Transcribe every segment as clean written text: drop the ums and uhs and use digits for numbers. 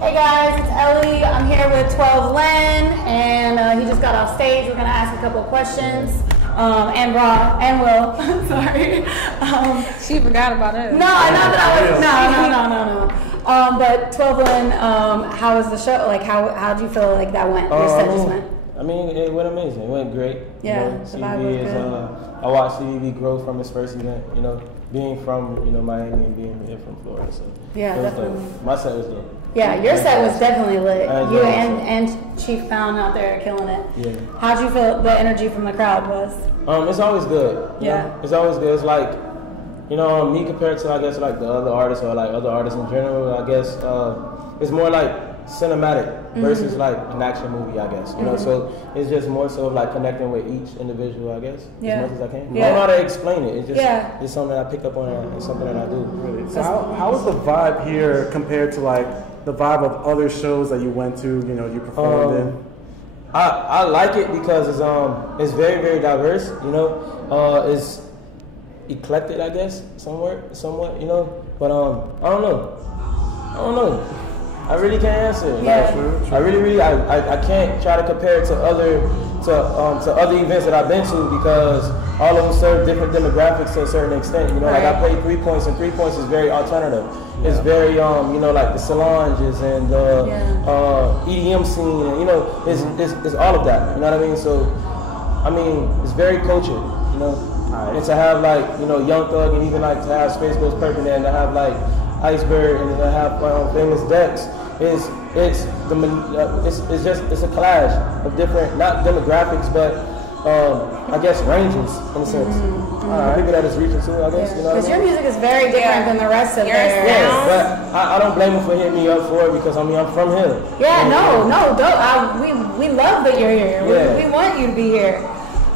Hey guys, it's Elly. I'm here with 12 Len, and he just got off stage. We're gonna ask a couple of questions. And Rob and Will. Sorry. She forgot about us. No. But 12 Len, how was the show? Like, how did you feel like that went? Your set just went. I mean, it went amazing. It went great. Yeah, you know, the vibe was good. I watched CDB grow from its first event. You know, being from Miami and being here from Florida. So yeah, definitely. Dope. My set was dope. Yeah, your set was definitely lit. You and Chief Pound out there killing it. Yeah. How'd you feel the energy from the crowd was? It's always good. Yeah. It's always good. It's like, me compared to, I guess, like the other artists or like other artists in general, I guess it's more like cinematic versus like an action movie, I guess. You know, so it's just more so of like connecting with each individual, I guess, as much as I can. I don't know how to explain it. It's just it's something that I picked up on and something that I do. Really. So how is the vibe here compared to like the vibe of other shows that you went to, you performed in? I like it because it's very, very diverse, it's eclectic, I guess, somewhat, but I don't know. I really can't answer. Yeah. Like, I really, I can't try to compare it to other events that I've been to because all of them serve different demographics to a certain extent. Like I play 3 points, and 3 points is very alternative. Yeah. It's very, like the Solanges and the EDM scene, and it's all of that. You know what I mean? So, it's very cultured. And to have like Young Thug and even like to have Space Ghost Perkin and to have like Iceberg and to have Famous Dex it's a clash of different, not demographics, but I guess ranges in a sense. People that is reaching to, I guess. Because your music is very different than the rest of theirs. Yeah, but I don't blame them for hitting me up for it because I'm from here. Yeah, we love that you're here. Yeah. We want you to be here.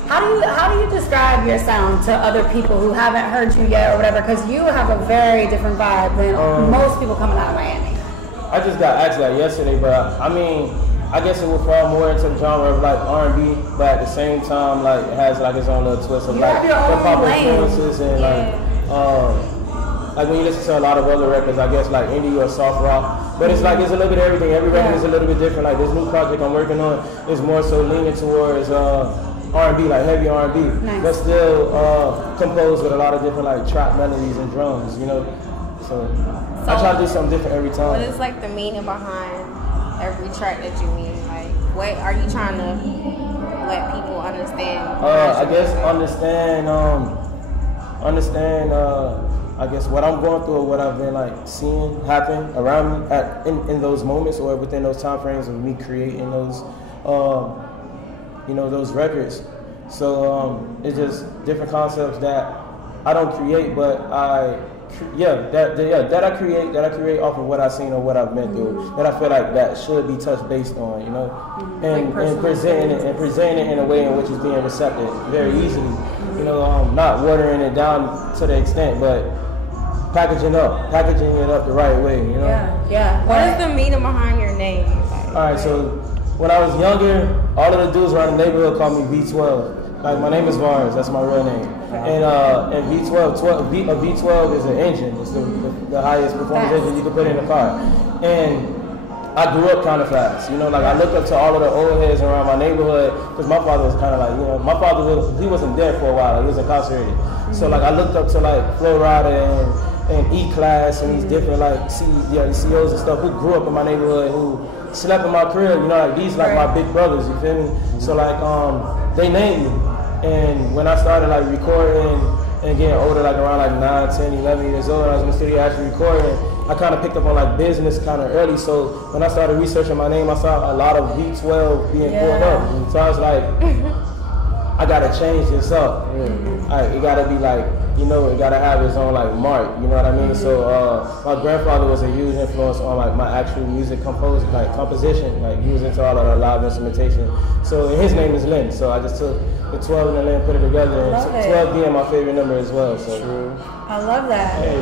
How do you describe your sound to other people who haven't heard you yet or whatever? Because you have a very different vibe than most people coming out of Miami. I just got asked that yesterday, but I guess it would fall more into the genre of like R&B, but at the same time, like it has like its own little twist of like hip-hop influences and like when you listen to a lot of other records, I guess like indie or soft rock, but it's like it's a little bit of everything. Every record is a little bit different. Like this new project I'm working on is more so leaning towards R&B, like heavy R&B, but still composed with a lot of different like trap melodies and drums, So I try to do something different every time. What is like the meaning behind every track that you mean? Like, what are you trying to let people understand? I guess understand. I guess what I'm going through or what I've been like seeing happen around me in those moments or within those time frames of me creating those. Those records. So it's just different concepts that I don't create, but I create off of what I've seen or what I've been through. That I feel like that should be touch based on, and presenting it in a way in which it's being receptive very easily. Not watering it down to the extent, but packaging it up the right way. Yeah. What is the meaning behind your name? All right, so. When I was younger, all of the dudes around the neighborhood called me V12. Like my name is Vars, that's my real name. And V12, a V12 is an engine. It's the highest performance engine you can put in a car. And I grew up kind of fast. Like I looked up to all of the old heads around my neighborhood because my father was kind of like, my father he wasn't dead for a while. He was incarcerated. So like I looked up to like Flo Rida and E-Class and these different like CEOs and stuff who grew up in my neighborhood who slept in my crib, like these like my big brothers, you feel me? So like they named me, and when I started like recording and getting older, like around like 9, 10, 11 years old, I was in the studio actually recording, I kind of picked up on like business kind of early, so when I started researching my name, I saw a lot of V12 being pulled up, so I was like, I gotta change this up. It gotta be like, it gotta have its own like mark, you know what I mean? So my grandfather was a huge influence on like my actual music composition, like he was into all of the live instrumentation. So and his name is Lynn, so I just took the 12 and the Lynn, put it together, and 12 being my favorite number as well. So true. I love that. Hey,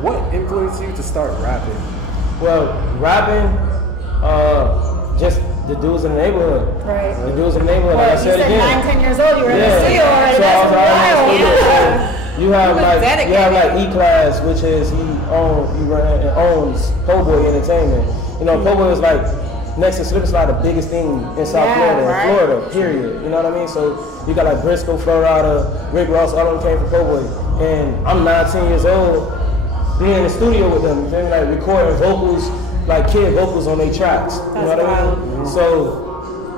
what influenced you to start rapping? Well, rapping, just the dudes in the neighborhood. Right. The dudes in the neighborhood, like I said again. You said 9, 10 years old, you were in the studio already. That's wild. You have like E-Class, which is he owns Po' Boy Entertainment. You know, po' boy was like next to slip and slide, the biggest thing in South Florida, right. Florida, period. You know what I mean? So you got like Briscoe, Florida, Rick Ross, all of them came from po' boy. And I'm 19 years old, being in the studio with them, you feel me? Like recording vocals, like kid vocals on their tracks. You know what I mean? So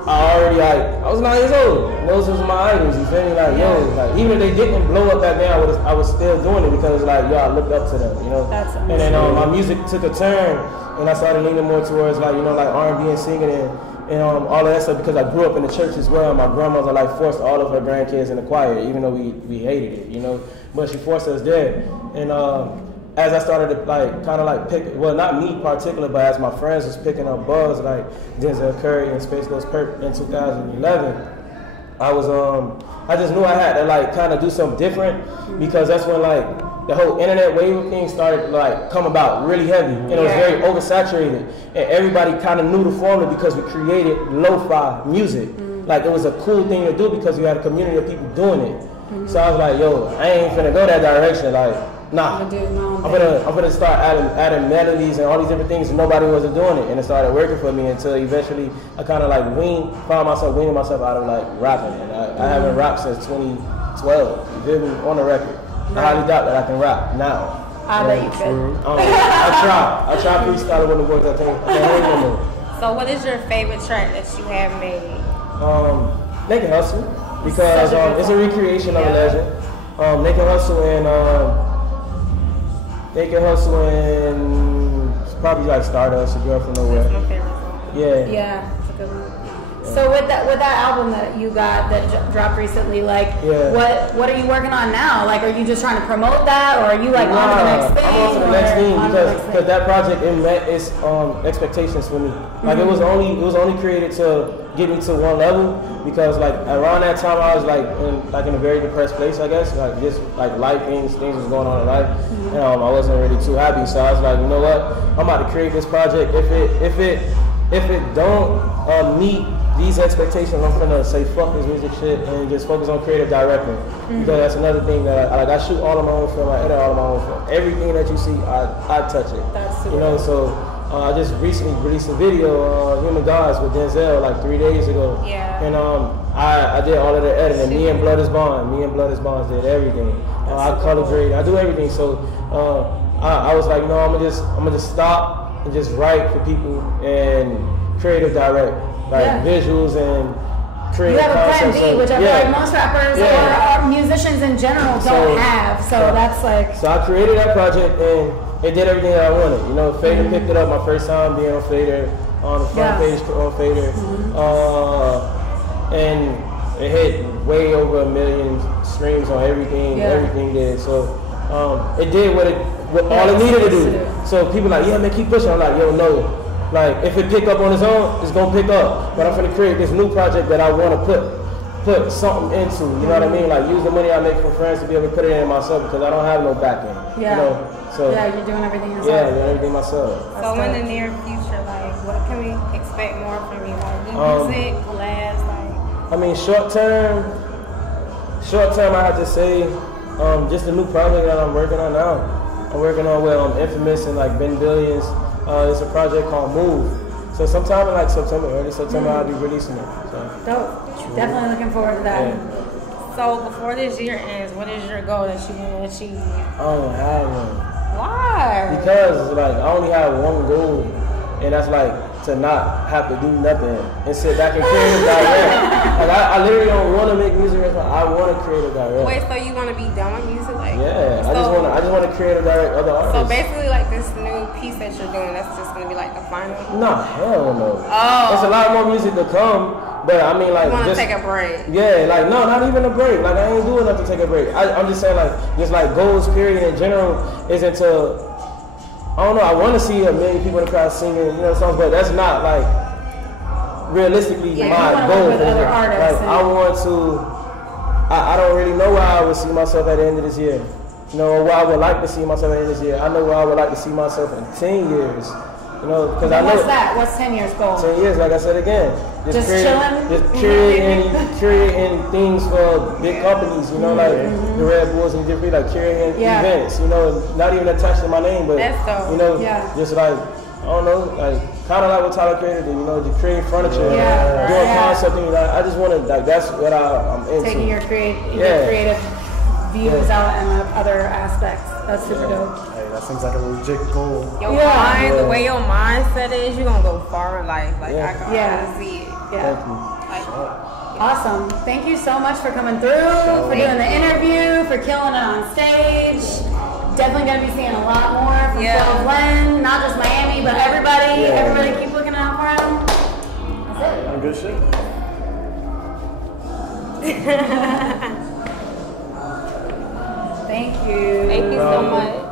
I was 9 years old. Those was my idols, you feel me? Like, yo, like, even if they didn't blow up back then, I was still doing it because, like, yo, I looked up to them, you know? That's and then my music took a turn, and I started leaning more towards, like, you know, like R&B and singing and all of that stuff because I grew up in the church as well. My grandmother, like, forced all of her grandkids in the choir, even though we hated it, you know? But she forced us there. And as I started to kind of pick, well, not me particular, but as my friends was picking up buzz like Denzel Curry and Space Ghost Perk in 2011, I just knew I had to kind of do something different because that's when the whole internet wave thing started to come about really heavy and it was very oversaturated and everybody kind of knew the formula because we created lo-fi music. Like it was a cool thing to do because we had a community of people doing it. So I was like, yo, I ain't finna go that direction. Nah, I'm gonna start adding melodies and all these different things and nobody wasn't doing it and it started working for me until eventually I kind of found myself weaning myself out of rapping and I haven't rapped since 2012, you feel me, on the record. I highly doubt that I can rap now. I bet you could. I try freestyling with the words I can't hang no more. So what is your favorite track that you have made? Naked Hustle because it's a recreation of a legend. Naked Hustle and probably Stardust, A Girl From Nowhere. That's my favorite song. Yeah. It's a good one. So with that album that you got that dropped recently, what are you working on now? Are you just trying to promote that, or are you on to the next thing? I'm on to the next thing because that project it met its expectations for me. It was only created to get me to one level because around that time I was in a very depressed place, I guess. Life things was going on in life, and I wasn't really too happy. So I was like, you know what? I'm about to create this project. If it don't meet these expectations, I'm gonna say fuck this music shit and just focus on creative directing. Because that's another thing that I shoot all of my own film, I edit all of my own film. Everything that you see, I touch it. That's super cool. So I just recently released a video, Human Gods with Denzel 3 days ago. Yeah. And I did all of the editing. Me and Blood Is Bond did everything. I color grade, I do everything. So I was like, no, I'm gonna just stop and just write for people and creative direct. Visuals and creative. You have a plan B, which I feel like most rappers or musicians in general don't have. So that's So I created that project and it did everything that I wanted. You know, Fader picked it up my first time being on Fader, on the front page on Fader. And it hit way over 1 million streams on everything did. So it did what all it needed to do. So people man, keep pushing. I'm like, yo, no. If it pick up on its own, it's gonna pick up. But I'm gonna create this new project that I wanna put something into. You know what I mean? Use the money I make from friends to be able to put it in myself because I don't have no back end. Yeah. You know? So you're doing everything yourself. Yeah, doing everything myself. So in the near future, what can we expect more from you? New music, collabs, I mean, short term, I have to say, just a new project that I'm working on now. I'm working on with Infamous and Ben Billions. It's a project called Move. So sometime in early September, I'll be releasing it. So. Dope. Definitely looking forward to that. Yeah. So before this year ends, what is your goal that you want to achieve? I don't have one. Why? Because I only have one goal, and that's to not have to do nothing and sit back and create a direct. I literally don't want to make music. I want to create a direct. Wait, so you want to be done with music? Yeah, I just want to create a direct other artists. So basically, this new piece that you're doing, that's just gonna be the final. Nah, hell no. Oh. There's a lot more music to come, but I mean you want to just take a break? Yeah, no, not even a break. I ain't doing enough to take a break. I'm just saying just goals period in general isn't to. I don't know. I want to see 1 million people in the crowd singing, songs, but that's not realistically my goal. I want to. I don't really know where I would see myself at the end of this year. Where I would like to see myself at the end of this year. I know where I would like to see myself in 10 years. Because I know. What's that? What's 10 years goal? 10 years, like I said again. Just chilling? Just curating things for big companies, the Red Bulls and different, curating events, not even attached to my name, but, that's dope. just don't know, like kind of like what Tyler created, you know, to create furniture, doing concepting. Like, I just want to, like, that's what I'm into. Taking your creative views out and other aspects. That's super dope. Hey, that seems like a legit goal. The way your mindset is, you're gonna go far in life. Like I can see it. Yeah. Thank you. Like, Awesome. Thank you so much for coming through, for doing the interview, for killing it on stage. Definitely going to be seeing a lot more from 12 Len, not just Miami, but everybody. Everybody keep looking out for him. That's it. Good shit. Thank you. Thank you so much.